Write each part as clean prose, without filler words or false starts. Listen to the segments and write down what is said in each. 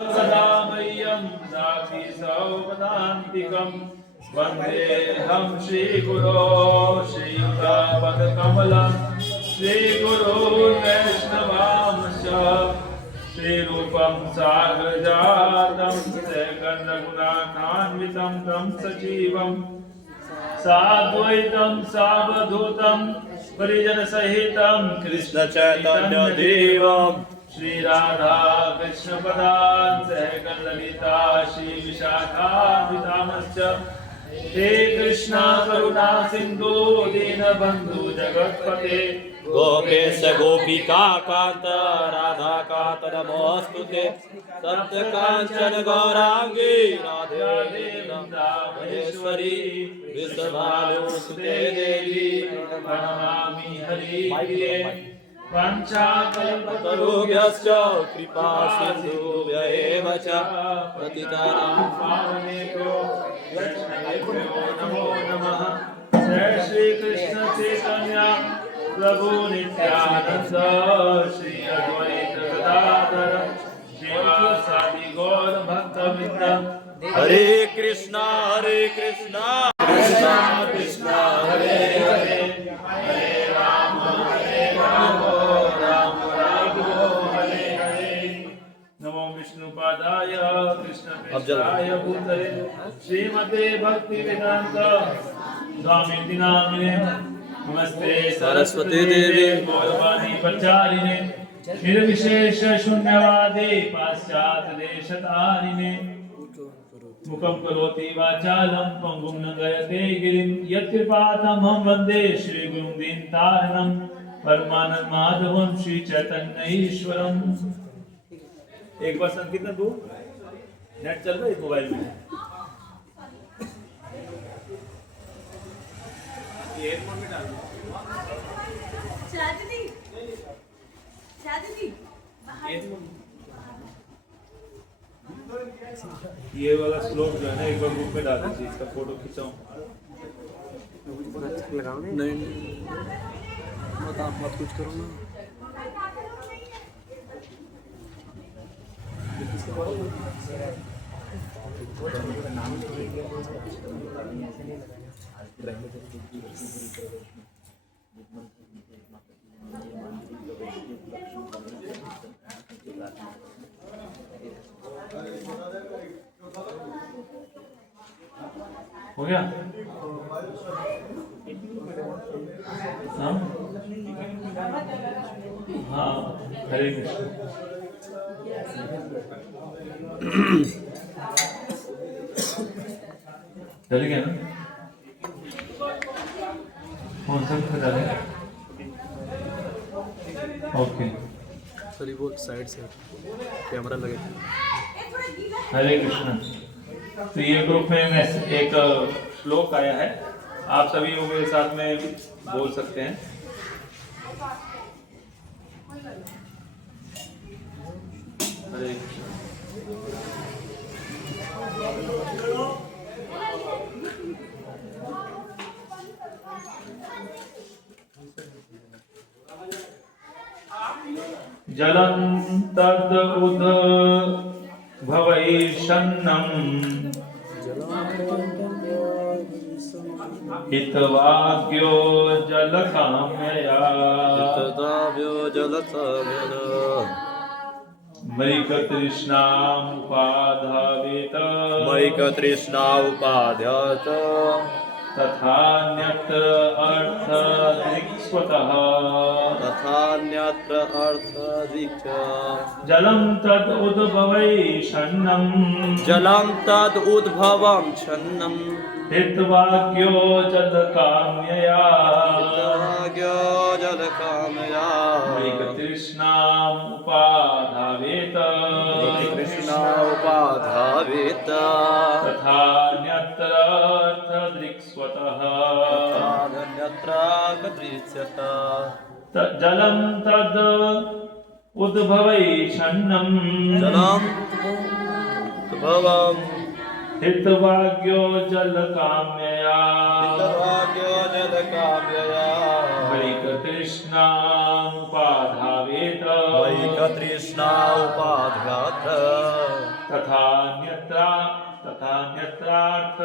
सदा मह्यं दाति सौपदान्तिकं वन्देऽहं श्रीगुरो श्रीयुतापदकमलं श्रीगुरून् वैष्णवांश्च श्रीरूपं साग्रजातं सकलगुणान्वितं तं सजीवं साद्वैतं सावधूतं परिजनसहितं कृष्णचैतन्यदेवं श्री राधा कृष्ण पदान् सहगण ललिता श्री विशाखान्वितांश्च हे कृष्णा करुणा सिन्धु दीनबन्धु जगत्पते गोपेश गोपिका कांत राधा कांत नमोस्तुते सप्त कांचन गौरांगी राधे वृंदावनेश्वरी विश्वभानुसुते देवी प्रणमामि हरिप्रिये वाञ्छाकल्पतरुभ्यश्च कृपा सिन्धुभ्य एव च पतितानां पावनेभ्यो वैष्णवेभ्यो नमो नमः। जय श्री कृष्ण चैतन्य प्रभु नित्यानंद श्री अद्वैत गदाधर श्रीवासादि गौर भक्तवृंद। हरे कृष्णा कृष्णा कृष्णा हरे हरे हरे राम राम राम हरे हरे। नमो विष्णुपादाय कृष्णप्रेष्ठाय भूतले श्रीमते भक्ति वेदांत स्वामी नामिने नमस्ते सरस्वती देवी गौरवाणी प्रचारिणे निर्विशेष शून्यवादी पाश्चात्य देशतारिणे मुखं करोति वाचालं पंगुं लंघयते गिरिं यत्कृपातमहं वन्दे श्रीगुरुं दीनतारिणं परमानंद माधवं श्री चैतन्य ईश्वरम्। एक बार संकीर्तन दो, नेट चल रहा है इस मोबाइल में। एयरफोन में डाल दो। ये वाला स्लोप जो है ना एक बार ग्रुप में डाल दीजिए, इसका फोटो खिंचाऊं। नहीं मत कुछ करो ना। हो गया? हाँ, हरे कृष्ण। चल गया ना? कौन सा डाले? ओके। सॉरी वो साइड से कैमरा लगे। हरे कृष्ण। तो ये ग्रुप में एक श्लोक आया है, आप सभी लोग मेरे साथ में बोल सकते हैं। हरे कृष्ण। जलं तद उद्भवैषन्नम् हितवाक्यो जलकाम्यया मयिकतृष्णा उपाधावेत तथान्यत्र अर्थदृक्स्वतः जलं तद उद्भवं छन्नं हितवाक्यो जलकाम्यया मयिकतृष्णाम् उपाधावेत तथान्यत्र अर्थदृक्स्वतः जलं तद उद्भवैषन्नं हितवाक्यो जलकाम्यया मयिकतृष्णा उपाधावेत तथा अन्यत्रार्थ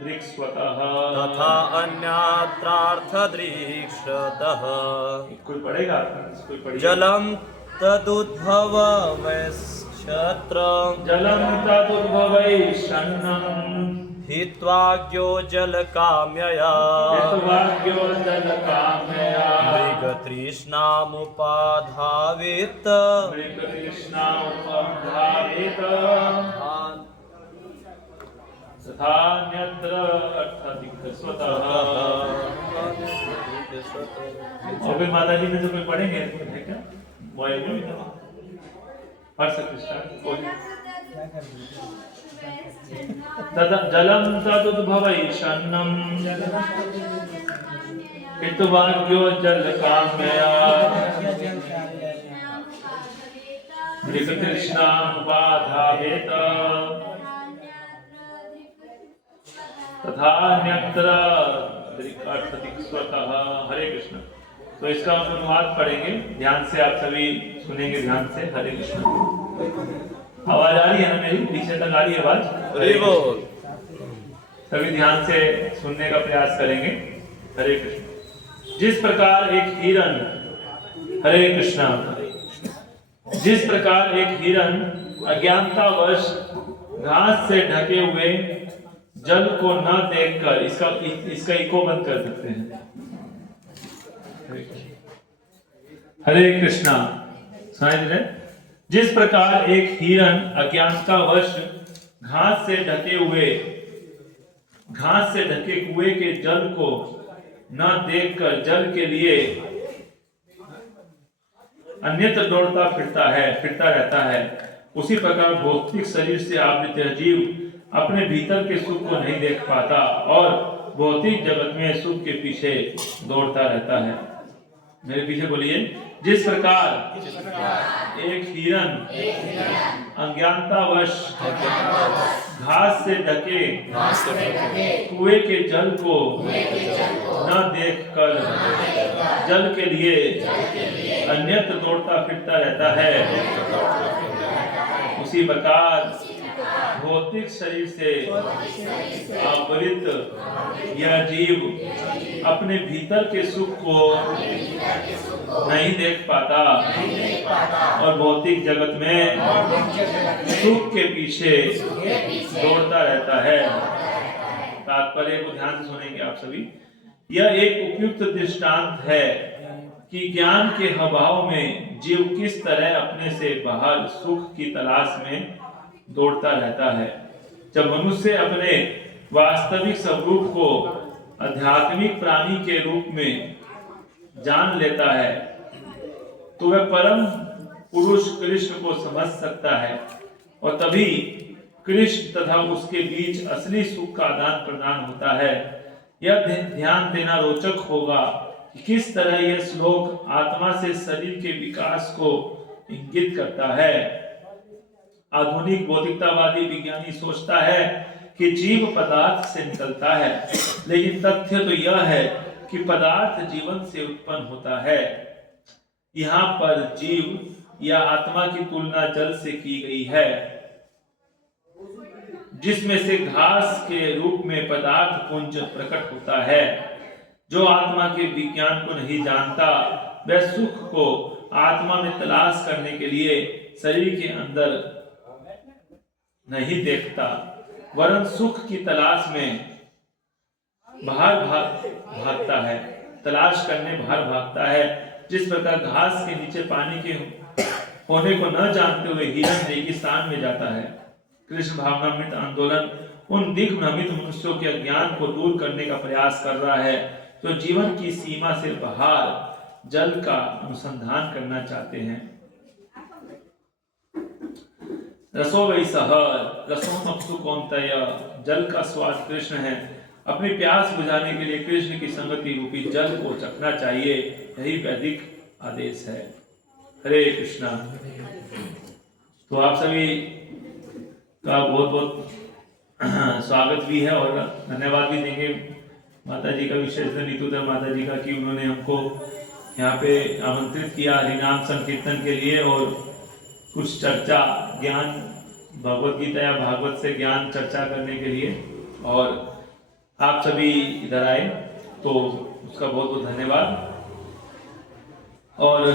दृक्स्वतः तथा अन्यत्रार्थदृक्ष्यतः कोई पढ़ेगा कोई पढ़ेगा जलम तदुद्भवश्चत्र जलम तदुद्भवैषन्नं हित्वाज्ञो जलकाम्यया हित्वाज्ञो जलकाम्यया मृगतृष्णामुपाधावेत मृगतृष्णामुपधावेत तथान्यत्र अर्थाधिकस्वतः। और फिर माता जी में जो कोई पढ़ेंगे है क्या मोबाइल में पढ़ सकते जलम तदुद्भवैषन्नं हित्वाज्ञो जलकाम्यया मृगतृष्णामुपाधावेत तथा अन्यत्र अर्थदिक्स्वतः। हरे कृष्ण। तो इसका हम अनुवाद पढ़ेंगे, ध्यान से आप सभी सुनेंगे, ध्यान से। हरे कृष्ण। आवाज आ रही है ना मेरी? पीछे तक आ रही है आवाज? हरि बोल। सभी ध्यान से सुनने का प्रयास करेंगे। हरे कृष्ण। जिस प्रकार एक हिरन, हरे कृष्ण, जिस प्रकार एक हिरन अज्ञानतावश घास से ढके हुए जल को न देखकर, इसका इको बंद कर सकते हैं। हरे कृष्णा। सुनाई दे रहा है? जिस प्रकार एक हिरन अज्ञानतावश घास से ढके कुएं के जल को न देखकर जल के लिए अन्यत्र दौड़ता फिरता रहता है, उसी प्रकार भौतिक शरीर से आवृत जीव अपने भीतर के सुख को नहीं देख पाता और भौतिक जगत में सुख के पीछे दौड़ता रहता है। मेरे पीछे बोलिए। जिस प्रकार एक हिरन अज्ञानतावश घास से ढके कुएं के जल को न देखकर जल के लिए अन्यत्र दौड़ता फिरता रहता है, उसी प्रकार भौतिक शरीर से आवृत यह जीव अपने भीतर के सुख को नहीं देख पाता और भौतिक जगत में सुख के पीछे दौड़ता रहता है। तात्पर्य को ध्यान से सुनेंगे आप सभी। यह एक उपयुक्त दृष्टांत है कि ज्ञान के अभाव में जीव किस तरह अपने से बाहर सुख की तलाश में दौड़ता रहता है। जब मनुष्य अपने वास्तविक स्वरूप को आध्यात्मिक प्राणी के रूप में जान लेता है तो वह परम पुरुष कृष्ण को समझ सकता है और तभी कृष्ण तथा उसके बीच असली सुख का आदान प्रदान होता है। यह ध्यान देना रोचक होगा कि किस तरह यह श्लोक आत्मा से शरीर के विकास को इंगित करता है। आधुनिक भौतिकतावादी विज्ञानी सोचता है कि जीव पदार्थ से निकलता है, लेकिन तथ्य तो यह है कि पदार्थ जीवन से उत्पन्न होता है। यहाँ पर जीव या आत्मा की तुलना जल से की गई है, जिसमें से घास के रूप में पदार्थ पुंज प्रकट होता है। जो आत्मा के विज्ञान को नहीं जानता वह सुख को आत्मा में तलाश करने के लिए शरीर के अंदर नहीं देखता, वरन सुख की तलाश में बाहर भागता है, तलाश करने बाहर भागता है। जिस प्रकार घास के नीचे पानी के होने को न जानते हुए हिरन रेगिस्तान में जाता है। कृष्ण भावनामृत आंदोलन उन दिग्भ्रमित मनुष्यों के अज्ञान को दूर करने का प्रयास कर रहा है जो जीवन की सीमा से बाहर जल का अनुसंधान करना चाहते हैं। रसो वै सह रसोमप्सु कौन्तेय, जल का स्वाद कृष्ण है। अपनी प्यास बुझाने के लिए कृष्ण की संगति रूपी जल को चखना चाहिए, यही वैदिक आदेश है। हरे कृष्णा। तो आप सभी का बहुत बहुत स्वागत भी है और धन्यवाद भी देंगे माता जी का, विशेष नीतूधर माता जी का, कि उन्होंने हमको यहाँ पे आमंत्रित किया हरिनाम संकीर्तन के लिए और कुछ चर्चा ज्ञान भगवत गीता या भागवत से ज्ञान चर्चा करने के लिए, और आप सभी इधर आए तो उसका बहुत बहुत धन्यवाद। और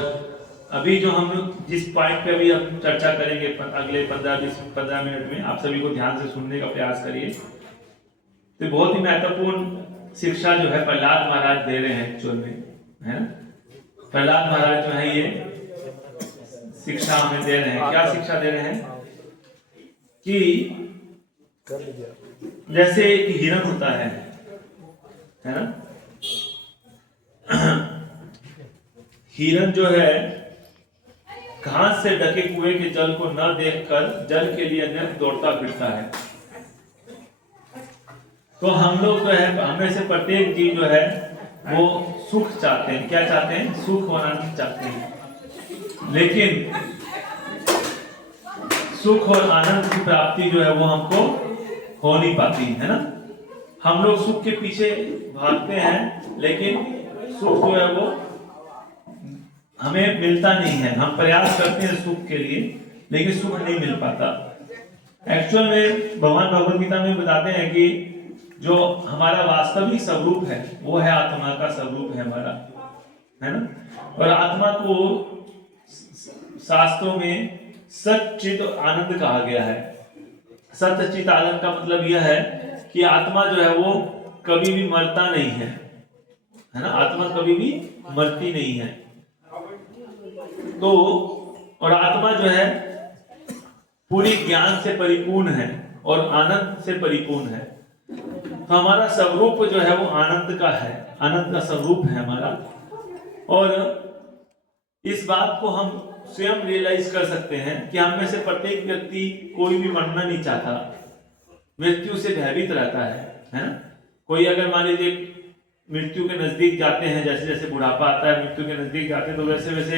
अभी जो हम जिस पॉइंट पे अभी हम चर्चा करेंगे अगले 15 मिनट में, आप सभी को ध्यान से सुनने का प्रयास करिए। तो बहुत ही महत्वपूर्ण शिक्षा जो है प्रहलाद महाराज दे रहे हैं एक्चुअल में, है ना। प्रहलाद महाराज जो है ये शिक्षा हमें दे रहे हैं। क्या शिक्षा दे रहे हैं कि जैसे एक हिरण होता है ना। हिरण जो है घास से ढके कुएं के जल को न देखकर जल के लिए अन्यत्र दौड़ता फिरता है। तो हम लोग जो है, हमें से प्रत्येक जीव जो है वो सुख चाहते हैं। क्या चाहते हैं? सुख और आनंद चाहते हैं। लेकिन सुख और आनंद की प्राप्ति जो है वो हमको हो नहीं पाती, है ना। हम लोग सुख के पीछे भागते हैं, लेकिन सुख जो है वो हमें मिलता नहीं है। हम प्रयास करते हैं सुख के लिए, लेकिन सुख नहीं मिल पाता। एक्चुअल में भगवान भगवद गीता में बताते हैं कि जो हमारा वास्तविक स्वरूप है वो है आत्मा का स्वरूप है हमारा, है ना। और आत्मा को शास्त्रों में सच्चित आनंद कहा गया है। सच्चित आनंद का मतलब यह है कि आत्मा जो है वो कभी भी मरता नहीं है ना। आत्मा कभी भी मरती नहीं है। तो और आत्मा जो है पूरी ज्ञान से परिपूर्ण है और आनंद से परिपूर्ण है। तो हमारा स्वरूप जो है वो आनंद का है, आनंद का स्वरूप है हमारा। और इस बात को हम स्वयं रियलाइज कर सकते हैं कि हम में से प्रत्येक व्यक्ति कोई भी मरना नहीं चाहता, मृत्यु से भयभीत रहता है ना। कोई अगर मान लीजिए मृत्यु के नजदीक जाते हैं, जैसे जैसे बुढ़ापा आता है मृत्यु के नजदीक जाते हैं, तो वैसे वैसे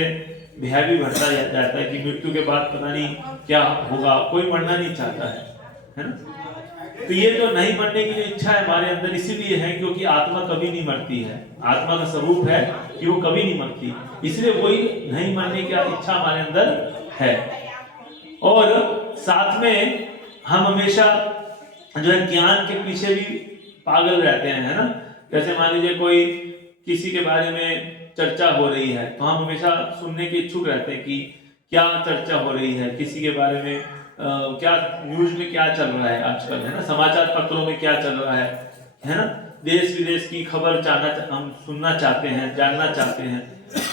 भय भी बढ़ता जाता है कि मृत्यु के बाद पता नहीं क्या होगा। कोई मरना नहीं चाहता है ना। तो ये जो नहीं मरने की जो इच्छा है हमारे अंदर इसीलिए है क्योंकि आत्मा कभी नहीं मरती है। आत्मा का स्वरूप है कि वो कभी नहीं मरती, इसलिए वही नहीं मरने की इच्छा हमारे अंदर है। और साथ में हम हमेशा जो है ज्ञान के पीछे भी पागल रहते हैं, है ना। जैसे मान लीजिए कोई किसी के बारे में चर्चा हो रही है तो हम हमेशा सुनने के इच्छुक रहते हैं कि क्या चर्चा हो रही है, किसी के बारे में क्या न्यूज में क्या चल रहा है आजकल, है ना। समाचार पत्रों में क्या चल रहा है ना। देश विदेश की खबर हम सुनना चाहते हैं, जानना चाहते हैं।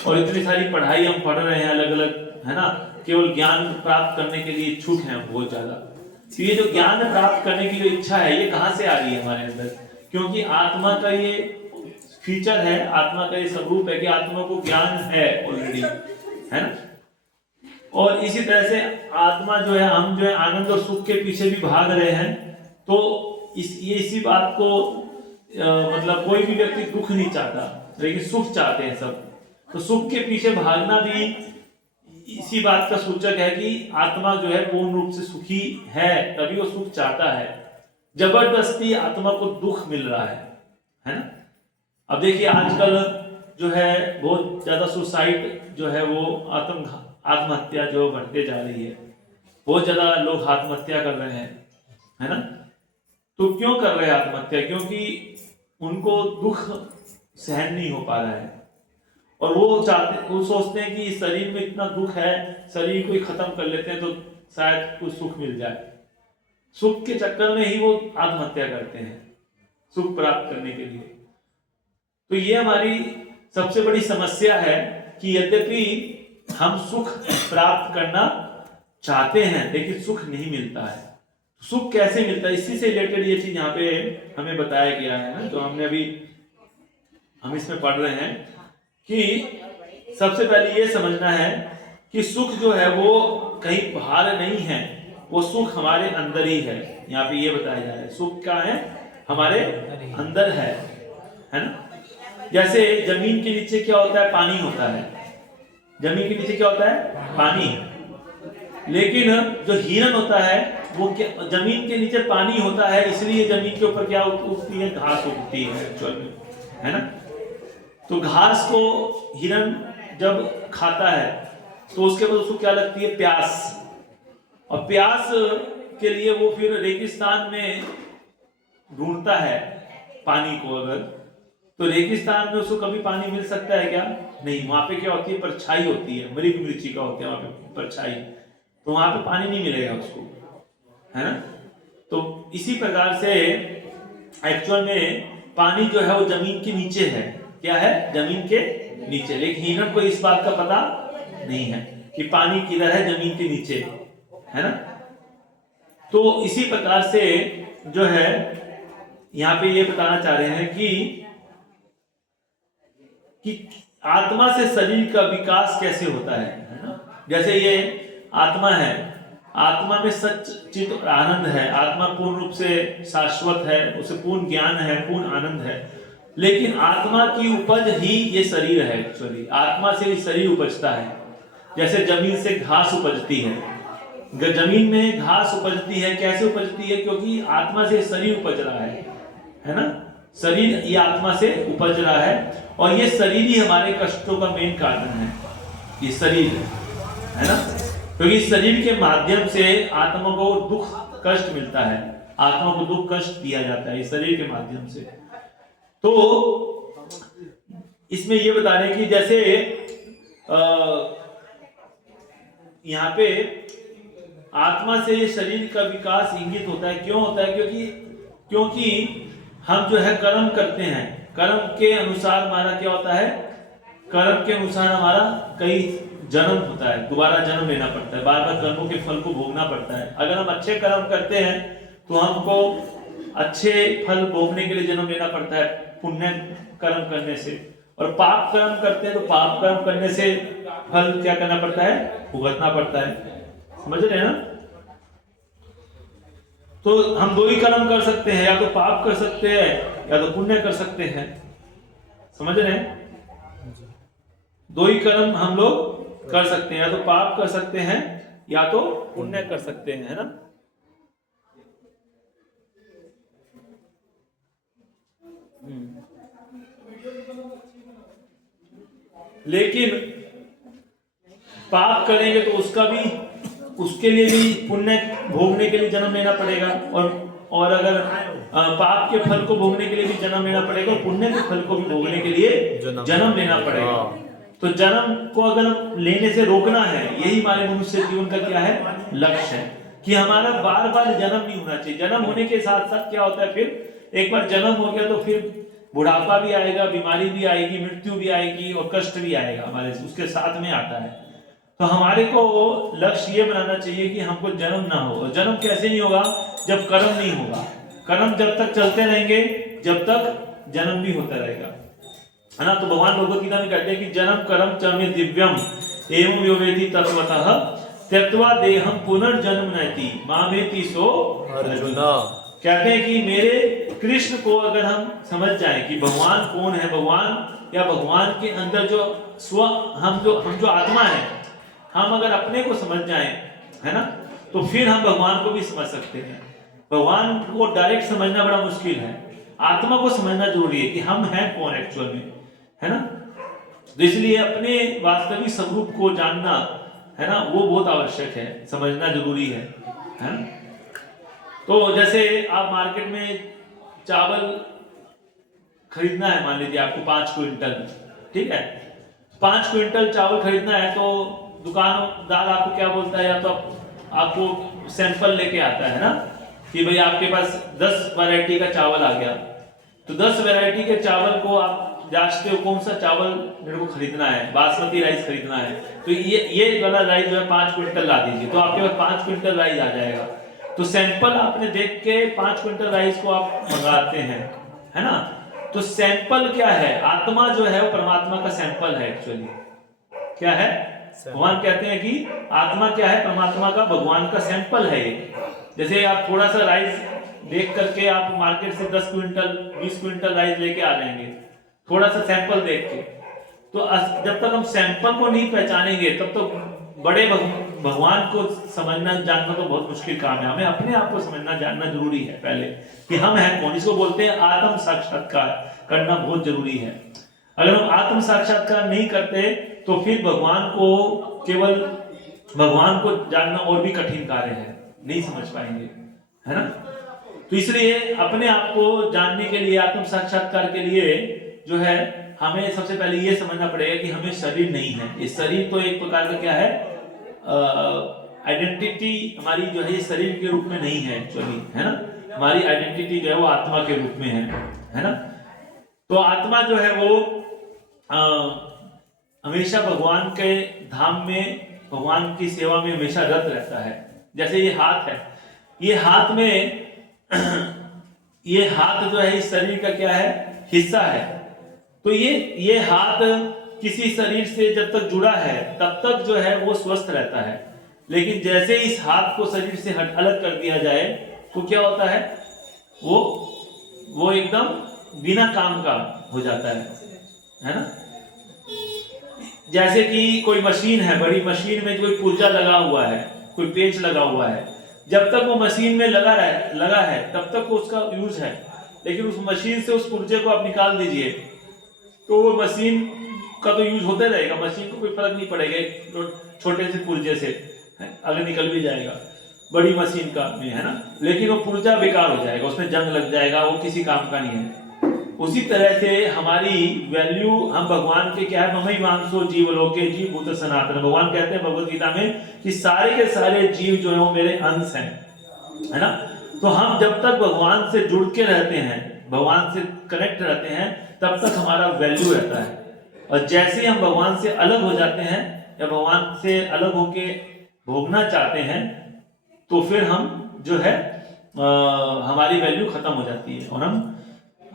और इतनी सारी पढ़ाई हम पढ़ रहे हैं अलग अलग, है ना। केवल ज्ञान प्राप्त करने के लिए इच्छुक हैं बहुत ज्यादा। तो ये जो ज्ञान प्राप्त करने की जो इच्छा है ये कहाँ से आ रही है हमारे अंदर? क्योंकि आत्मा का ये फीचर है, आत्मा का ये स्वरूप है कि आत्मा को ज्ञान है ऑलरेडी, है ना। और इसी तरह से आत्मा जो है, हम जो है आनंद और सुख के पीछे भी भाग रहे हैं। तो ये इसी बात को मतलब कोई भी व्यक्ति दुख नहीं चाहता, लेकिन सुख चाहते हैं सब। तो सुख के पीछे भागना भी इसी बात का सूचक है कि आत्मा जो है पूर्ण रूप से सुखी है, तभी वो सुख चाहता है। जबरदस्ती आत्मा को दुख मिल रहा है ना। अब देखिए आजकल जो है बहुत ज्यादा सुसाइड जो है वो आत्महत्या जो बढ़ते जा रही है। बहुत ज्यादा लोग आत्महत्या कर रहे हैं, है ना। तो क्यों कर रहे हैं आत्महत्या? क्योंकि उनको दुख सहन नहीं हो पा रहा है और वो सोचते हैं कि शरीर में इतना दुख है, शरीर को ही खत्म कर लेते हैं तो शायद कुछ सुख मिल जाए। सुख के चक्कर में ही वो आत्महत्या करते हैं सुख प्राप्त करने के लिए। तो ये हमारी सबसे बड़ी समस्या है कि यद्यपि हम सुख प्राप्त करना चाहते हैं लेकिन सुख नहीं मिलता है। सुख कैसे मिलता है, इसी से रिलेटेड ये चीज यहाँ पे हमें बताया गया है ना, जो हमने अभी हम इसमें पढ़ रहे हैं कि सबसे पहले ये समझना है कि सुख जो है वो कहीं बाहर नहीं है, वो सुख हमारे अंदर ही है। यहाँ पे ये बताया जा रहा है सुख क्या है, हमारे अंदर है ना। जैसे जमीन के नीचे क्या होता है, पानी होता है। जमीन के नीचे क्या होता है, पानी। लेकिन जो हिरण होता है वो क्या, जमीन के नीचे पानी होता है इसलिए जमीन के ऊपर क्या उगती है, घास उगती है एक्चुअल में, है ना। तो घास को हिरण जब खाता है तो उसके बाद उसको क्या लगती है, प्यास। और प्यास के लिए वो फिर रेगिस्तान में ढूंढता है पानी को। अगर तो रेगिस्तान में उसको कभी पानी मिल सकता है क्या? नहीं। वहां पे क्या होती है? परछाई होती है, मृग मृच्छिका होती है वहां पे परछाई, तो वहां पे पानी नहीं मिलेगा उसको, है ना। तो इसी प्रकार से एक्चुअल में पानी जो है वो जमीन के नीचे है। क्या है? जमीन के नीचे। लेकिन हिरण को इस बात का पता नहीं है कि पानी किधर है, जमीन के नीचे, है ना। तो इसी प्रकार से जो है यहाँ पे ये बताना चाह रहे हैं कि आत्मा से शरीर का विकास कैसे होता है ना। जैसे ये आत्मा है, आत्मा में सच चित आनंद है, आत्मा पूर्ण रूप से शाश्वत है, उसे पूर्ण ज्ञान है, पूर्ण आनंद है। लेकिन आत्मा की उपज ही ये शरीर है। एक्चुअली आत्मा से ही शरीर उपजता है। जैसे जमीन से घास उपजती है, जमीन में घास उपजती है, कैसे उपजती है? क्योंकि आत्मा से शरीर उपज रहा है ना। शरीर ये आत्मा से उपज रहा है, और ये शरीर ही हमारे कष्टों का मेन कारण है। ये शरीर है ना, क्योंकि इस शरीर के माध्यम से आत्मा को दुख कष्ट मिलता है, आत्मा को दुख कष्ट दिया जाता है इस शरीर के माध्यम से। तो इसमें ये बता रहे हैं कि जैसे यहाँ पे आत्मा से ये शरीर का विकास इंगित होता है। क्यों होता है? क्योंकि हम जो है कर्म करते हैं, कर्म के अनुसार हमारा क्या होता है? कर्म के अनुसार हमारा कई जन्म होता है, दोबारा जन्म लेना पड़ता है, बार बार कर्मों के फल को भोगना पड़ता है। अगर हम अच्छे कर्म करते हैं तो हमको अच्छे फल भोगने के लिए जन्म लेना पड़ता है पुण्य कर्म करने से, और पाप कर्म करते हैं तो पाप कर्म करने से फल क्या करना पड़ता है? भुगतना पड़ता है। समझ रहे हैं ना। तो हम दो ही कर्म कर सकते हैं, या तो पाप कर सकते हैं या तो पुण्य कर सकते हैं। समझ रहे हैं? दो ही कर्म हम लोग कर सकते हैं, या तो पाप कर सकते हैं या तो पुण्य कर सकते हैं, है ना। लेकिन पाप करेंगे तो उसके लिए भी पुण्य भोगने के लिए जन्म लेना पड़ेगा, और अगर पाप के फल को भोगने के लिए भी जन्म लेना पड़ेगा, और पुण्य के फल को भी भोगने के लिए जन्म लेना पड़ेगा। तो जन्म को अगर लेने से रोकना है, यही हमारे मनुष्य जीवन का क्या है? लक्ष्य है कि हमारा बार बार जन्म नहीं होना चाहिए। जन्म होने के साथ साथ क्या होता है? फिर एक बार जन्म हो गया तो फिर बुढ़ापा भी आएगा, बीमारी भी आएगी, मृत्यु भी आएगी, और कष्ट भी आएगा हमारे उसके साथ में आता है। तो हमारे को लक्ष्य ये बनाना चाहिए कि हमको जन्म ना हो। और जन्म कैसे नहीं होगा? जब कर्म नहीं होगा। कर्म जब तक चलते रहेंगे जब तक जन्म भी होता रहेगा, है ना। तो भगवान भगवद गीता में कहते हैं कि जन्म कर्म च मे दिव्यम एवं यो वेति तत्वतः त्यक्त्वा देहम पुनर्जन्म नैति मामेति सो अर्जुन। कहते हैं कि मेरे कृष्ण को अगर हम समझ जाएं कि भगवान कौन है, भगवान या भगवान के अंदर जो हम जो आत्मा है, हम अगर अपने को समझ जाएं, है ना, तो फिर हम भगवान को भी समझ सकते हैं। भगवान को डायरेक्ट समझना बड़ा मुश्किल है, आत्मा को समझना जरूरी है कि हम हैं कौन एक्चुअल में, है ना। तो इसलिए अपने वास्तविक स्वरूप को जानना, है ना, वो बहुत आवश्यक है, समझना जरूरी है ना। तो जैसे आप मार्केट में चावल खरीदना है, मान लीजिए आपको 5 क्विंटल, ठीक है, 5 क्विंटल चावल खरीदना है, तो दुकानदार आपको क्या बोलता है? या तो आपको सैंपल लेके आता है ना कि भाई आपके पास 10 वैरायटी का चावल आ गया, तो 10 वैरायटी के चावल को आप जांचते हो कौन सा चावल मेरे को खरीदना है, बासमती राइस खरीदना है, तो ये वाला राइस जो है 5 क्विंटल ला दीजिए, तो आपके पास 5 क्विंटल राइस आ जाएगा। तो सैंपल आपने देख के 5 क्विंटल राइस को आप मंगाते हैं, है ना। तो सैंपल क्या है? आत्मा जो है वो परमात्मा का सैंपल है एक्चुअली। क्या है? भगवान कहते हैं कि आत्मा क्या है? परमात्मा का, भगवान का सैंपल है ये। जैसे आप थोड़ा सा राइस देख करके आप मार्केट से 10 क्विंटल 20 क्विंटल राइस लेके आ जाएंगे, थोड़ा सा सैंपल देख के। तो जब तक हम सैंपल को नहीं पहचानेंगे तब तो बड़े भगवान को समझना जानना तो बहुत मुश्किल काम है। हमें अपने आप को समझना जानना जरूरी है पहले कि हम हैं कौन। इसको बोलते हैं आत्म साक्षात्कार करना बहुत जरूरी है। अगर हम आत्म साक्षात्कार नहीं करते तो फिर भगवान को जानना और भी कठिन कार्य है। नहीं समझ पाएंगे, है ना। तो इसलिए अपने आप को जानने के लिए, आत्म साक्षात्कार के लिए जो है हमें सबसे पहले ये समझना पड़ेगा कि हमें शरीर नहीं है। ये शरीर तो एक प्रकार का क्या है, आइडेंटिटी हमारी जो है ये शरीर के रूप में नहीं है एक्चुअली, है ना। हमारी आइडेंटिटी जो है वो आत्मा के रूप में है ना। तो आत्मा जो है वो हमेशा भगवान के धाम में, भगवान की सेवा में हमेशा रत रहता है। जैसे ये हाथ है, ये हाथ में ये हाथ जो है इस शरीर का क्या है, हिस्सा है। तो ये हाथ किसी शरीर से जब तक जुड़ा है तब तक जो है वो स्वस्थ रहता है। लेकिन जैसे इस हाथ को शरीर से अलग कर दिया जाए तो क्या होता है, वो एकदम बिना काम का हो जाता है ना। जैसे कि कोई मशीन है, बड़ी मशीन में कोई पुर्जा लगा हुआ है, कोई पेंच लगा हुआ है, जब तक वो मशीन में लगा है तब तक वो उसका यूज है। लेकिन उस मशीन से उस पुर्जे को आप निकाल दीजिए तो वो मशीन का तो यूज होते रहेगा, मशीन को कोई फर्क नहीं पड़ेगा। तो छोटे से पुर्जे से अगर निकल भी जाएगा बड़ी मशीन का में, है ना, लेकिन वो पुर्जा बेकार हो जाएगा, उसमें जंग लग जाएगा, वो किसी काम का नहीं है। उसी तरह से हमारी वैल्यू, हम भगवान के क्या है, ममई मांसो जीव लोके जीव भूत सनातन। भगवान कहते हैं भगवत गीता में कि सारे के सारे जीव जो है वो मेरे अंश हैं, है ना। तो हम जब तक भगवान से जुड़ के रहते हैं, भगवान से कनेक्ट रहते हैं, तब तक हमारा वैल्यू रहता है। और जैसे ही हम भगवान से अलग हो जाते हैं या भगवान से अलग होके भोगना चाहते हैं तो फिर हम जो है हमारी वैल्यू खत्म हो जाती है और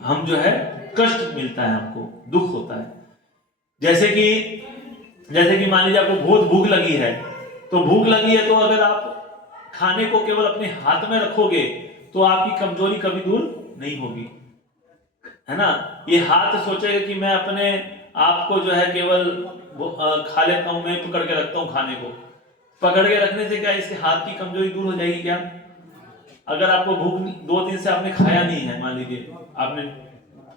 हम जो है कष्ट मिलता है, हमको दुख होता है। जैसे कि मान लीजिए आपको बहुत भूख लगी है, तो भूख लगी है तो अगर आप खाने को केवल अपने हाथ में रखोगे तो आपकी कमजोरी कभी दूर नहीं होगी, है ना। ये हाथ सोचेगा कि मैं अपने आप को जो है केवल खा लेता हूं, मैं पकड़ के रखता हूं खाने को। पकड़ के रखने से क्या इसके हाथ की कमजोरी दूर हो जाएगी क्या? अगर आपको भूख 2 दिन से आपने खाया नहीं है, मान लीजिए आपने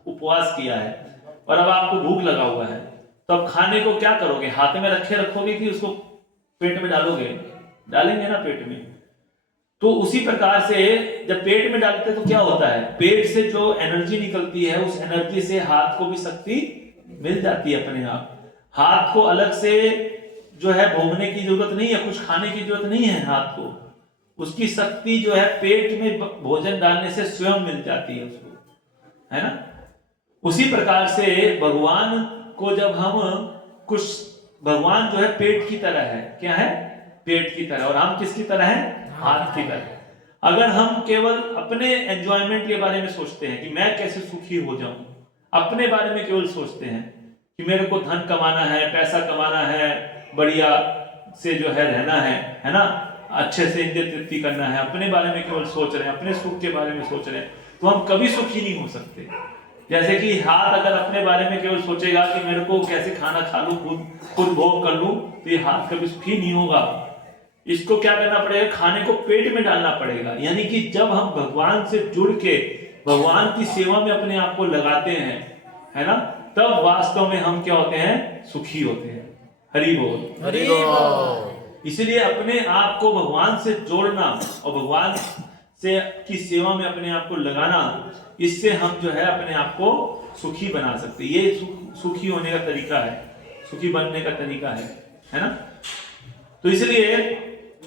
उपवास किया है और अब आपको भूख लगा हुआ है, तो अब खाने को क्या करोगे, हाथ में रखोगे कि उसको पेट में डालेंगे ना पेट में। तो उसी प्रकार से जब पेट में डालते हैं तो क्या होता है, पेट से जो एनर्जी निकलती है उस एनर्जी से हाथ को भी शक्ति मिल जाती है अपने आप। हाथ को अलग से जो है भोगने की जरूरत नहीं है, कुछ खाने की जरूरत नहीं है हाथ को, उसकी शक्ति जो है पेट में भोजन डालने से स्वयं मिल जाती है उसको, है ना। उसी प्रकार से भगवान को जब हम कुछ, भगवान जो है पेट की तरह है, क्या है, पेट की तरह, और हम किसकी तरह हैं, हाथ की तरह। अगर हम केवल अपने एंजॉयमेंट के बारे में सोचते हैं कि मैं कैसे सुखी हो जाऊं, अपने बारे में केवल सोचते हैं कि मेरे को धन कमाना है, पैसा कमाना है, बढ़िया से जो है रहना है ना, अच्छे से इंद्रिय तृप्ति करना है, अपने बारे में केवल सोच रहे हैं, अपने सुख के बारे में सोच रहे हैं, तो हम कभी सुखी नहीं हो सकते। जैसे कि हाथ अगर अपने बारे में केवल सोचेगा कि मेरे को कैसे खाना खा लूं, खुद भोग कर लूं, तो ये हाथ कभी सुखी नहीं होगा। इसको क्या करना पड़ेगा, खाने को पेट में डालना पड़ेगा। यानी कि जब हम भगवान से जुड़ के भगवान की सेवा में अपने आप को लगाते हैं, है ना, तब वास्तव में हम क्या होते हैं, सुखी होते हैं। हरि बोल, हरि बोल। इसलिए अपने आप को भगवान से जोड़ना और भगवान से की सेवा में अपने आप को लगाना, इससे हम जो है अपने आप को सुखी बना सकते हैं। ये सुखी होने का तरीका है, सुखी बनने का तरीका है ना। तो इसलिए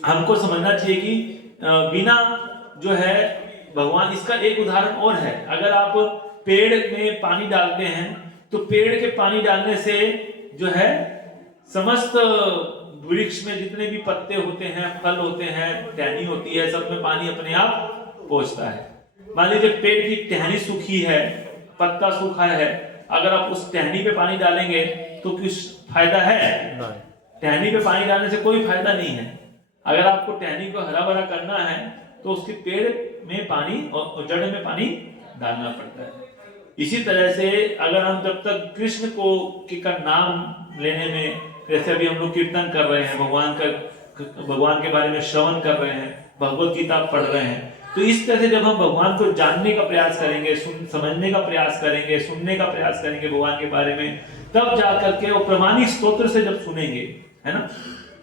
हमको समझना चाहिए कि बिना जो है भगवान, इसका एक उदाहरण और है। अगर आप पेड़ में पानी डालते हैं तो पेड़ के पानी डालने से जो है समस्त वृक्ष में जितने भी पत्ते होते हैं, फल होते हैं, टहनी होती है, सब में पानी अपने आप पहुंचता है। मान लीजिए पेड़ की टहनी सूखी है, पत्ता सूखा है, अगर आप उस टहनी पे पानी डालेंगे तो कुछ फायदा है? टहनी पे पानी डालने से कोई फायदा नहीं है। अगर आपको टहनी को हरा भरा करना है तो उसके पेड़ में पानी और जड़ में पानी डालना पड़ता है। इसी तरह से अगर हम जब तक कृष्ण का नाम लेने में, जैसे अभी हम लोग कीर्तन कर रहे हैं, भगवान के बारे में श्रवण कर रहे हैं, भगवत गीता पढ़ रहे हैं, तो इस तरह से जब हम भगवान को जानने का प्रयास करेंगे, समझने का प्रयास करेंगे, सुनने का प्रयास करेंगे भगवान के बारे में, तब जा करके वो प्रमाणिक स्तोत्र से जब सुनेंगे, है ना,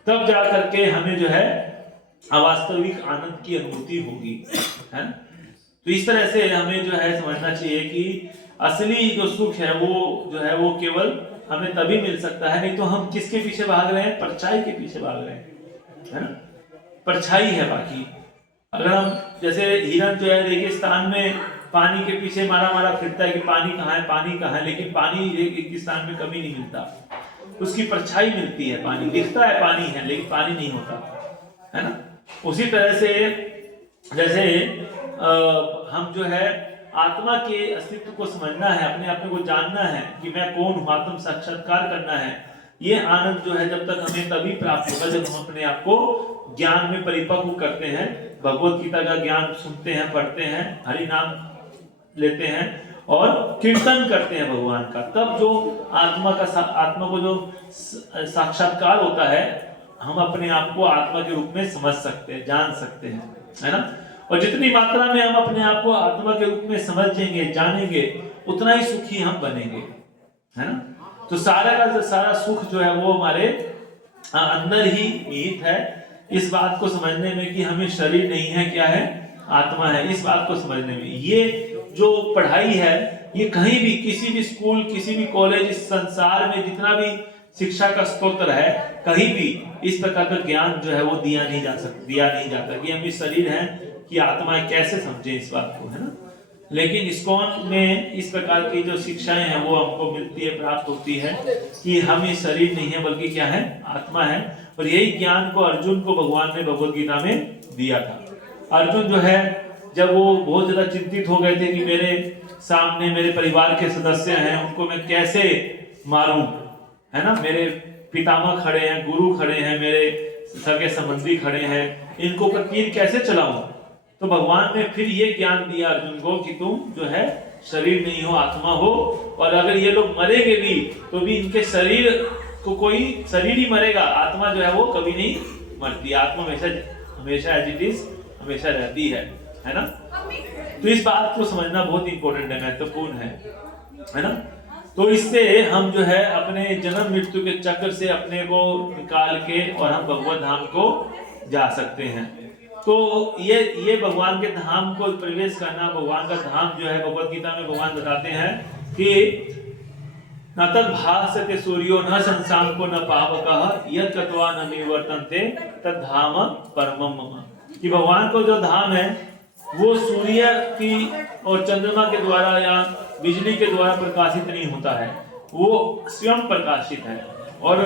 तब जा करके हमें जो है अवास्तविक आनंद की अनुभूति होगी, है ना। तो इस तरह से हमें जो है समझना चाहिए कि असली जो सुख है वो जो है वो केवल हमें तभी मिल सकता है, नहीं तो हम किसके पीछे भाग रहे हैं, परछाई के पीछे भाग रहे हैं, है ना। परछाई है बाकी। अगर हम जैसे हिरन जो है रेगिस्तान में पानी के पीछे मारा मारा फिरता है कि पानी कहाँ है, पानी कहाँ है, लेकिन पानी रेगिस्तान में कभी नहीं मिलता, उसकी परछाई मिलती है, पानी दिखता है पानी है लेकिन पानी नहीं होता, है ना। उसी तरह से जैसे हम जो है आत्मा के अस्तित्व को समझना है, अपने आप को जानना है कि मैं कौन हूँ, आत्म साक्षात्कार करना है, ये आनंद जो है जब तक हमें तभी प्राप्त होगा जब हम अपने आप को ज्ञान में परिपक्व करते हैं, भगवत गीता का ज्ञान सुनते हैं, पढ़ते हैं, हरि नाम लेते हैं और कीर्तन करते हैं भगवान का, तब जो आत्मा को जो साक्षात्कार होता है, हम अपने आप को आत्मा के रूप में समझ सकते हैं, जान सकते हैं, है ना। और जितनी मात्रा में हम अपने आप को आत्मा के रूप में समझेंगे, जानेंगे, उतना ही सुखी हम बनेंगे, है ना। तो सारा का सारा सुख जो है वो हमारे अंदर ही निहित है। इस बात को समझने में कि हमें शरीर नहीं है, क्या है, आत्मा है, इस बात को समझने में ये जो पढ़ाई है, ये कहीं भी किसी भी स्कूल, किसी भी कॉलेज, इस संसार में जितना भी शिक्षा का स्तोत्र है, कहीं भी इस प्रकार का ज्ञान जो है वो दिया नहीं जाता कि हम इस शरीर हैं कि आत्मा है, कैसे समझे इस बात को, है ना। लेकिन इस्कॉन में इस प्रकार की जो शिक्षाएं हैं वो हमको मिलती है, प्राप्त होती है कि हम ये शरीर नहीं है बल्कि क्या है, आत्मा है। और यही ज्ञान को अर्जुन को भगवान ने भगवत गीता में दिया था। अर्जुन जो है जब वो बहुत ज्यादा चिंतित हो गए थे कि मेरे सामने मेरे परिवार के सदस्य हैं, उनको मैं कैसे मारूं, है ना, मेरे पितामह खड़े हैं, गुरु खड़े हैं, मेरे सगे संबंधी खड़े हैं, इनको तीर कैसे चलाऊं। तो भगवान ने फिर ये ज्ञान दिया अर्जुन को कि तुम जो है शरीर नहीं हो, आत्मा हो, और अगर ये लोग मरेंगे भी तो भी इनके शरीर को कोई शरीर ही मरेगा, आत्मा जो है वो कभी नहीं मरती, आत्मा हमेशा एज इट इज हमेशा रहती है ना। तो इस बात को समझना बहुत इंपॉर्टेंट है, महत्वपूर्ण है ना। तो इससे हम जो है अपने जन्म मृत्यु के चक्र से अपने को निकाल के और हम भगवत धाम को जा सकते हैं। तो ये भगवान के धाम को प्रवेश करना, भगवान का धाम जो है भगवत गीता में भगवान बताते हैं कि न तद भासते सूर्यो न शंशांको न पावकः यत् कृत्वा न निवर्तन्ते तद धाम परमम मम। कि भगवान को जो धाम है वो सूर्य की और चंद्रमा के द्वारा या बिजली के द्वारा प्रकाशित नहीं होता है, वो स्वयं प्रकाशित है। और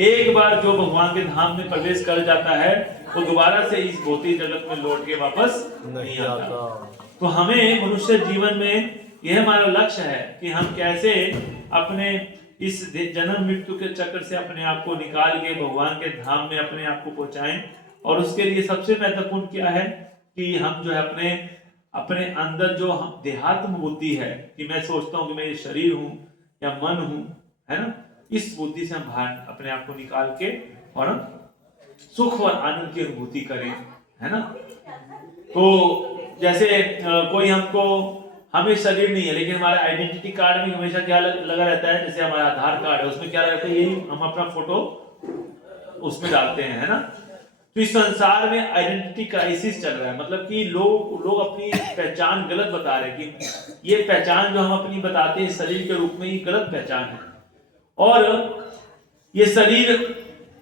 एक बार जो भगवान के धाम में प्रवेश कर जाता है वो दोबारा से इस भौतिक जगत में लौट के वापस नहीं आता। तो हमें मनुष्य जीवन में यह हमारा लक्ष्य है कि हम कैसे अपने इस जन्म मृत्यु के चक्र से अपने आप को निकाल के भगवान के धाम में अपने आप को पहुंचाएं। और उसके लिए सबसे महत्वपूर्ण क्या है कि हम जो है अपने अंदर जो देहात्म बुद्धि है कि मैं सोचता हूं कि मैं ये शरीर हूं या मन हूं, है ना, इस बुद्धि से हम बाहर अपने आप को निकाल के और हम सुख और आनंद की अनुभूति करें, है ना। तो जैसे कोई हमको, हमें शरीर नहीं है लेकिन हमारा आइडेंटिटी कार्ड में हमेशा क्या लगा रहता है, जैसे हमारा आधार कार्ड है उसमें क्या रहता है, यही हम अपना फोटो उसमें डालते हैं, है ना। तो इस संसार में आइडेंटिटी क्राइसिस चल रहा है, मतलब कि लोग अपनी पहचान गलत बता रहे हैं कि ये पहचान जो हम अपनी बताते हैं शरीर के रूप में, ये गलत पहचान है। और ये शरीर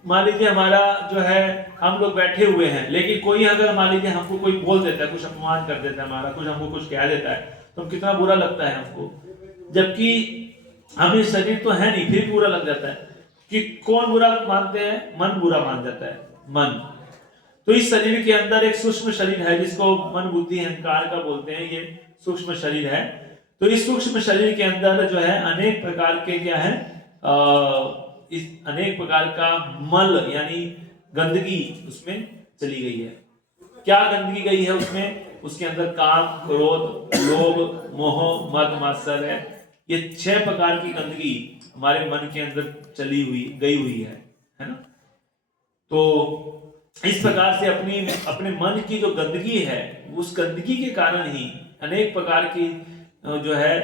मान लीजिए हमारा जो है, हम लोग बैठे हुए हैं लेकिन कोई अगर मान लीजिए हमको कोई बोल देता है, कुछ अपमान कर देता है हमारा, कुछ हमको कुछ कह देता है, तो कितना बुरा लगता है हमको, जबकि हमें शरीर तो है नहीं फिर बुरा लग जाता है। कि कौन बुरा मानते हैं, मन बुरा मान जाता है, मन। तो इस शरीर के अंदर एक सूक्ष्म शरीर है जिसको मन बुद्धि अहंकार का बोलते हैं, ये सूक्ष्म शरीर है। तो इस सूक्ष्म शरीर के अंदर जो है अनेक प्रकार के क्या है, इस अनेक प्रकार का मल यानी गंदगी उसमें चली गई है। क्या गंदगी गई है उसमें, उसके अंदर काम, क्रोध, लोभ, मोह, मद, मात्सर्य है, ये 6 प्रकार की गंदगी हमारे मन के अंदर गई हुई है ना। तो इस प्रकार से अपने मन की जो गंदगी है, उस गंदगी के कारण ही अनेक प्रकार की जो है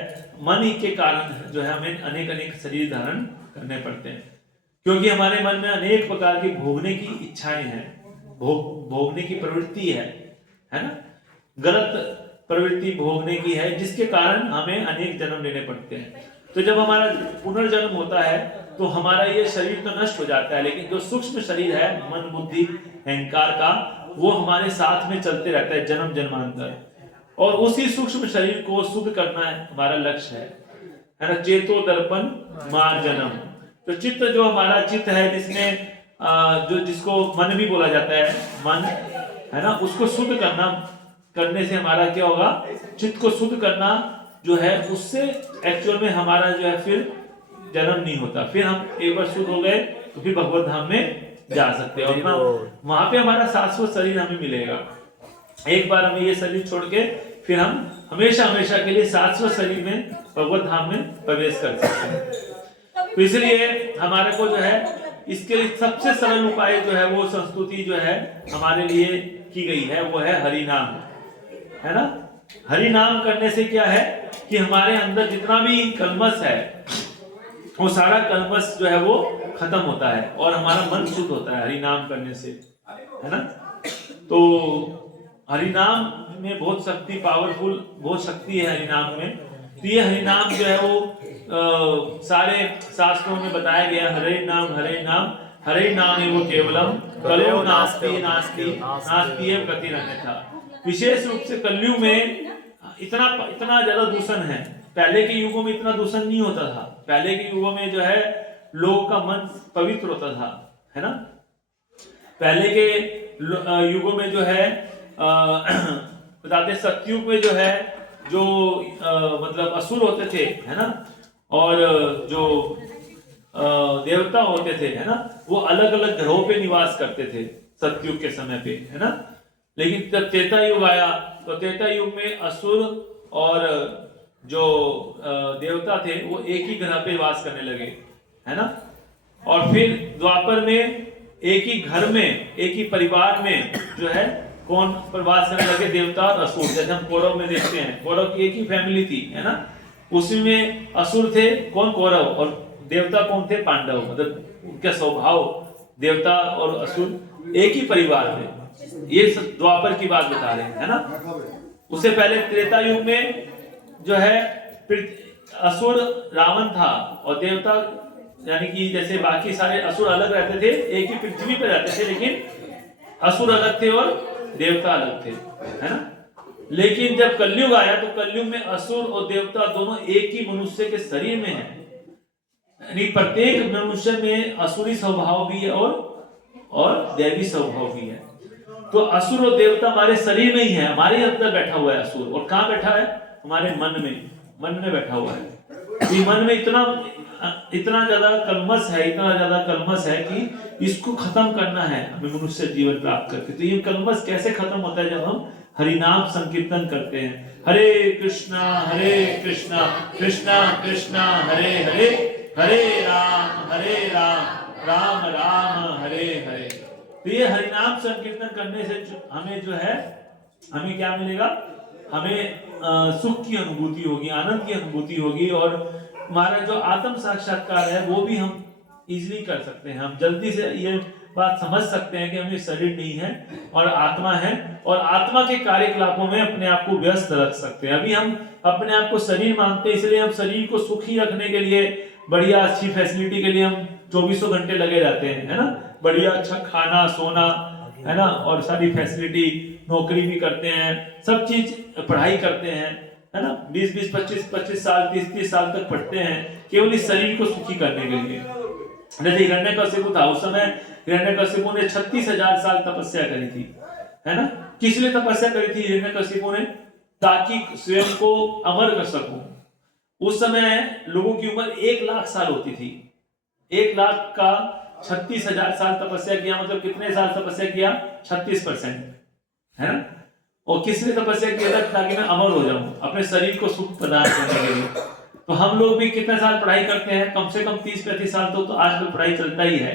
मन ही के कारण जो है हमें अनेक शरीर धारण करने पड़ते हैं, क्योंकि हमारे मन में अनेक प्रकार की भोगने की इच्छाएं हैं, भोगने की प्रवृत्ति है ना, गलत प्रवृत्ति भोगने की है, जिसके कारण हमें अनेक जन्म लेने पड़ते हैं। तो जब हमारा पुनर्जन्म होता है तो हमारा ये शरीर तो नष्ट हो जाता है, लेकिन जो सूक्ष्म शरीर है मन बुद्धि अहंकार का, वो हमारे साथ में चलते रहता है जन्म जन्मांतर, और उसी सूक्ष्म शरीर को शुद्ध करना है हमारा लक्ष्य है ना। चेतो दर्पण मार्जनम, तो चित्त जो हमारा चित्त है, जिसमें जो जिसको मन भी बोला जाता है, मन है ना, उसको शुद्ध करने से हमारा क्या होगा, चित्त को शुद्ध करना जो है, उससे एक्चुअल में हमारा जो है फिर जन्म नहीं होता। फिर हम एक बार शुद्ध हो गए तो फिर भगवत धाम में जा सकते हैं, और वहां पे हमारा शाश्वत शरीर हमें मिलेगा। एक बार हमें ये शरीर छोड़ के फिर हम हमेशा हमेशा के लिए शाश्वत शरीर में भगवत धाम में प्रवेश कर सकते हैं। तो इसलिए हमारे को जो है इसके लिए सबसे सरल उपाय जो है, वो संस्तुति जो है हमारे लिए की गई है, वो है हरि नाम, है ना। हरि नाम करने से क्या है कि हमारे अंदर जितना भी कल्मश है, वो सारा कल्मश जो है वो खत्म होता है और हमारा मन शुद्ध होता है हरि नाम करने से, है ना। तो हरि नाम में बहुत शक्ति, पावरफुल बहुत शक्ति है हरि नाम में। तो ये हरि नाम जो है वो सारे शास्त्रों में बताया गया, हरे नाम है वो केवलम कलो नास्ति नास्ति नास्ति एव गतिरन्यथा। विशेष रूप से कलयुग में इतना ज्यादा दूषण है। पहले के युगों में इतना दूषण नहीं होता था। पहले के युगों में जो है लोगों का मन पवित्र होता था, है ना। पहले के युगों में जो है बताते, सतयुग में जो है जो मतलब असुर होते थे, है ना, और जो देवता होते थे, है ना, वो अलग अलग ग्रहों पे निवास करते थे सतयुग के समय पे, है ना। लेकिन जब त्रेता युग आया तो त्रेता युग में असुर और जो देवता थे वो एक ही ग्रह पे वास करने लगे, है ना। और फिर द्वापर में एक ही घर में, एक ही परिवार में जो है कौन प्रवास करने लगे, देवता और असुर। जैसे हम कौरव में देखते हैं, कौरव की एक ही फैमिली थी, है ना। उसमें असुर थे कौन, कौरव, और देवता कौन थे, पांडव। मतलब उनका स्वभाव देवता और असुर एक ही परिवार में। ये द्वापर की बात बता रहे हैं, है ना। उससे पहले त्रेता युग में जो है असुर रावण था, और देवता यानी कि जैसे बाकी सारे असुर अलग रहते थे, एक ही पृथ्वी पर रहते थे, लेकिन असुर अलग थे और देवता अलग थे, है ना। लेकिन जब कलयुग आया तो कलयुग में असुर और देवता दोनों एक ही मनुष्य के शरीर में है। यानी प्रत्येक मनुष्य में असुरी स्वभाव भी है और दैवी स्वभाव भी है। तो असुर और देवता हमारे शरीर में ही है, हमारे अंदर बैठा हुआ है असुर। और कहाँ बैठा है, हमारे मन में बैठा हुआ है। ये मन में इतना ज्यादा कलमश है कि इसको खत्म करना है हमें मनुष्य जीवन प्राप्त करके। तो ये कलमश कैसे खत्म होता है, जब हम हरिनाम संकीर्तन करते हैं। हरे कृष्णा कृष्णा कृष्णा हरे हरे, हरे राम राम राम हरे हरे। तो ये हरिनाम संकीर्तन करने से हमें जो है, हमें क्या मिलेगा, हमें सुख की अनुभूति होगी, आनंद की अनुभूति होगी, और हमारा जो आत्म साक्षात्कार है वो भी हम इजीली कर सकते हैं। हम जल्दी से ये बात समझ सकते हैं कि हमें शरीर नहीं है और आत्मा है, और आत्मा के कार्यकलापों में अपने आप को व्यस्त रख सकते हैं। अभी हम अपने आप को शरीर मानते हैं, इसलिए हम शरीर को सुखी रखने के लिए बढ़िया अच्छी फैसिलिटी के लिए हम 24 घंटे लगे रहते हैं, है ना। बढ़िया अच्छा खाना सोना, है ना, और सारी फैसिलिटी, नौकरी भी करते हैं, सब चीज पढ़ाई करते हैं, है ना। 20-20 25-25 साल 30-30 साल तक पढ़ते हैं केवल इस शरीर को सुखी करने के लिए। जैसे हिरण्यकशिपु था, उस समय हिरण्यकशिपु ने 36,000 साल तपस्या करी थी, है ना। किस लिए तपस्या करी थी हिरण्यकशिपु ने, ताकि स्वयं को अमर कर सकूं। उस समय लोगों की उम्र 1 लाख साल होती थी। 1 लाख का 36,000 साल तपस्या किया, मतलब कितने साल तपस्या किया, 36%, है ना। और किस लिए तपस्या किया था, ताकि मैं अमर हो जाऊं, अपने शरीर को सुख प्रदान करने के लिए। तो हम लोग भी कितने साल पढ़ाई करते हैं, कम से कम 30-35 साल तो आज तो पढ़ाई चलता ही है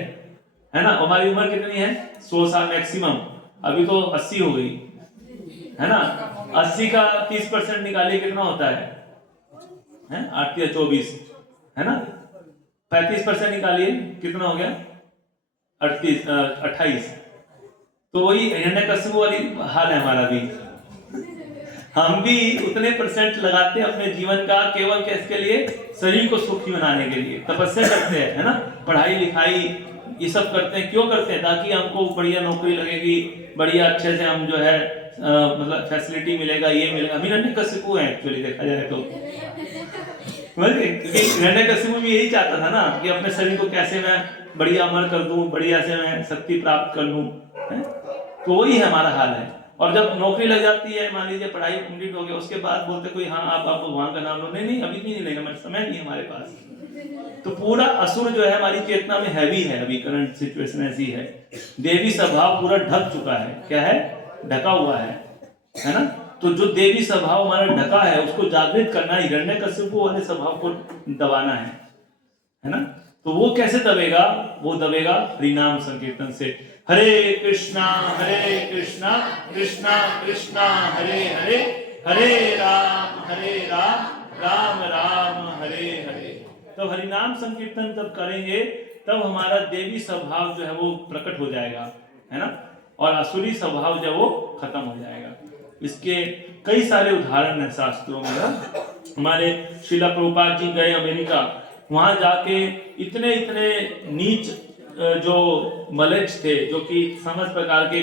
ना। हमारी उम्र कितनी है, 100 साल मैक्सिमम, अभी तो 80 हो गई, है ना। 80 का 30% निकालिए कितना होता है 8 या 24, है ना। 35% निकालिए कितना हो गया, 28, तो वही हिरण्यकशिपु वाली हाल है हमारा भी। हम भी उतने परसेंट लगाते हैं अपने जीवन का केवल किसके लिए, शरीर को सुखी बनाने के लिए तपस्या करते हैं, है ना, पढ़ाई लिखाई ये सब करते हैं। क्यों करते हैं? ताकि हमको बढ़िया नौकरी लगेगी, बढ़िया अच्छे से हम जो है मतलब फैसिलिटी मिलेगा, ये मिलेगा। हम हिरण्यकशिपु हैं एक्चुअली देखा जाए तो, क्योंकि हिरण्यकशिपु भी यही चाहता था ना कि अपने शरीर को कैसे मैं बढ़िया अमर कर दूं, बढ़िया से मैं शक्ति प्राप्त कर लूं, तो वही है हमारा हाल है। और जब नौकरी लग जाती है, मान लीजिए पढ़ाई कंप्लीट हो गया, उसके बाद बोलते कोई हाँ आप भगवान का नाम लो, नहीं अभी नहीं लेगा, मैं समय नहीं है हमारे पास। तो पूरा असुर जो है हमारी चेतना में हैवी है, अभी करंट सिचुएशन ऐसी है। देवी स्वभाव पूरा ढक चुका है, क्या है, ढका हुआ है ना। तो जो देवी स्वभाव हमारा ढका है उसको जागृत करना, हिरण्यकशिपु वाले स्वभाव को दबाना है ना। तो वो कैसे दबेगा? वो दबेगा हरिनाम संकीर्तन से। हरे कृष्णा कृष्णा कृष्णा हरे हरे, हरे राम राम राम हरे हरे। तब हरिनाम संकीर्तन जब करेंगे तब हमारा देवी स्वभाव जो है वो प्रकट हो जाएगा, है ना, और असुरी स्वभाव जो वो खत्म हो जाएगा। इसके कई सारे उदाहरण हैं शास्त्रों में। हमारे श्रीला प्रभुपाद जी गए अमेरिका, वहां जाके इतने नीच जो मलेच्छ थे, जो कि समस्त प्रकार के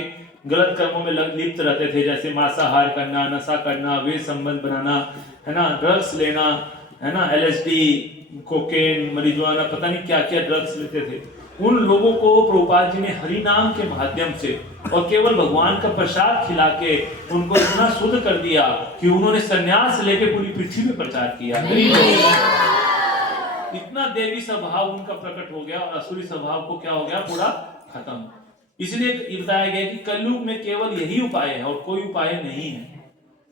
गलत कर्मों में लिप्त रहते थे, जैसे मांसाहार करना, नशा करना, वे संबंध बनाना, है ना, ड्रग्स लेना, है ना, LSD, कोकेन, marijuana, पता नहीं क्या क्या ड्रग्स लेते थे। उन लोगों को प्रभुपाद जी ने हरि नाम के माध्यम से और केवल भगवान का प्रसाद खिला के उनको इतना शुद्ध कर दिया कि उन्होंने संन्यास लेके पूरी पृथ्वी में प्रचार किया। इतना देवी स्वभाव उनका प्रकट हो गया और असुरी स्वभाव को क्या हो गया, पूरा खत्म। इसलिए बताया गया कि कलयुग में केवल यही उपाय है और कोई उपाय नहीं है।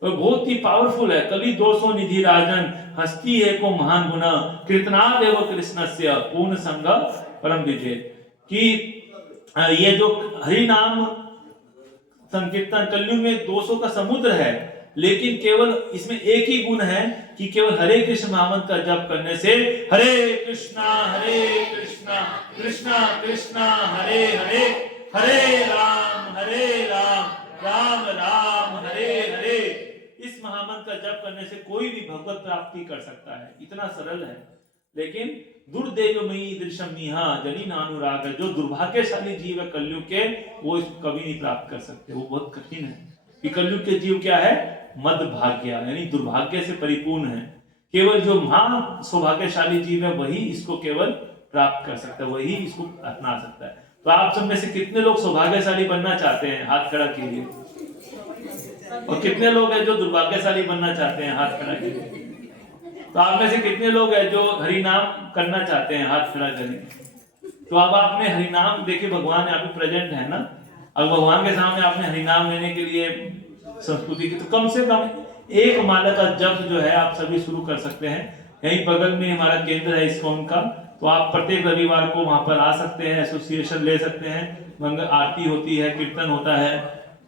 तो बहुत ही पावरफुल है। कली 200 निधि राजन हस्ती है को महान गुना कीर्तनादेव कृष्णस्य पूर्ण संग परम विजय। कि ये जो हरि नाम संकीर्तन कलयुग में 200 का समुद्र है, लेकिन केवल इसमें एक ही गुण है कि केवल हरे कृष्ण महामंत्र का जप करने से हरे कृष्णा कृष्णा कृष्णा हरे हरे, हरे राम राम राम हरे हरे, इस महामंत्र का जप करने से कोई भी भगवत प्राप्ति कर सकता है। इतना सरल है। लेकिन दुर्दैवमयी दृश्यम निहा जनी नानुराग, जो दुर्भाग्यशाली जीव है कलयुग के, वो इसको कभी नहीं प्राप्त कर सकते। वो बहुत कठिन है कि कलयुग के जीव क्या है, मदभाग्य यानी दुर्भाग्य से परिपूर्ण है। केवल जो महान सौभाग्यशाली जीव है वही इसको केवल प्राप्त कर सकता है, वही इसको अपना सकता है। तो आप सब में से कितने लोग सौभाग्यशाली बनना चाहते हैं? हाथ खड़ा कीजिए। और कितने लोग हैं जो दुर्भाग्यशाली बनना चाहते हैं? हाथ खड़ा कीजिए। तो आप में से कितने लोग हैं जो हरि नाम करना चाहते हैं? हाथ खड़ा करें। तो अब आपने हरि नाम, देखिए भगवान यहाँ पे प्रेजेंट है ना, अब भगवान के सामने आपने हरि नाम लेने के लिए संस्कृति की, तो कम से कम एक माला का जप जो है आप सभी शुरू कर सकते हैं। यहीं बगल में हमारा केंद्र है इस्कॉन का, तो आप प्रत्येक रविवार को वहां पर आ सकते हैं, एसोसिएशन ले सकते हैं, मंगल आरती होती है, कीर्तन होता है,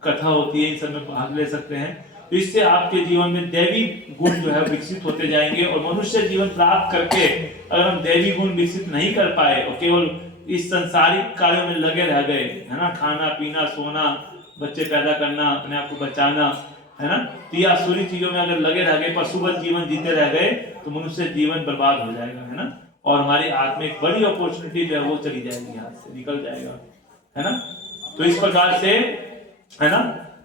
कथा होती है, इन सब में भाग ले सकते हैं। तो इससे आपके जीवन में दैवी गुण जो है विकसित होते जाएंगे। और मनुष्य जीवन प्राप्त करके अगर हम दैवी गुण विकसित नहीं कर पाए और केवल इस संसारिक कार्यों में लगे रह गए, है ना, खाना पीना सोना, बच्चे पैदा करना, अपने आप को बचाना, है ना, तो ये आसुरी चीजों में अगर लगे रह गए, पशुवत जीवन जीते रह गए, तो मनुष्य जीवन बर्बाद हो जाएगा, है ना, और हमारी आत्मिक बड़ी अपॉर्चुनिटी जो है वो चली जाएगी, हाथ से निकल जाएगा, है ना। तो इस प्रकार से, है ना,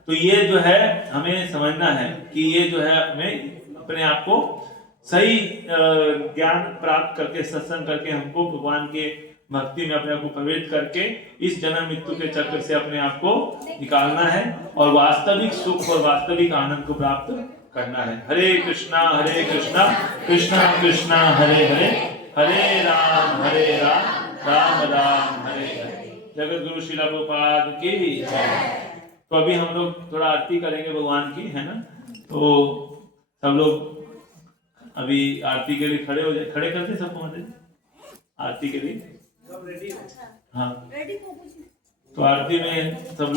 तो ये जो है हमें समझना है कि ये जो है हमें अपने आप को सही ज्ञान प्राप्त करके, सत्संग करके, हमको भगवान के भक्ति में अपने आप को प्रवेश करके इस जन्म मृत्यु के चक्र से अपने आप को निकालना है और वास्तविक सुख और वास्तविक आनंद को प्राप्त करना है। हरे कृष्णा कृष्णा कृष्णा हरे हरे, हरे राम राम राम हरे हरे। जगत गुरु श्रीला प्रभुपाद की जय। तो अभी हम लोग थोड़ा आरती करेंगे भगवान की, है ना, तो सब लोग अभी आरती के लिए खड़े हो जाए, खड़े करते सबको आरती के लिए। हाँ, तो आरती में सब लोग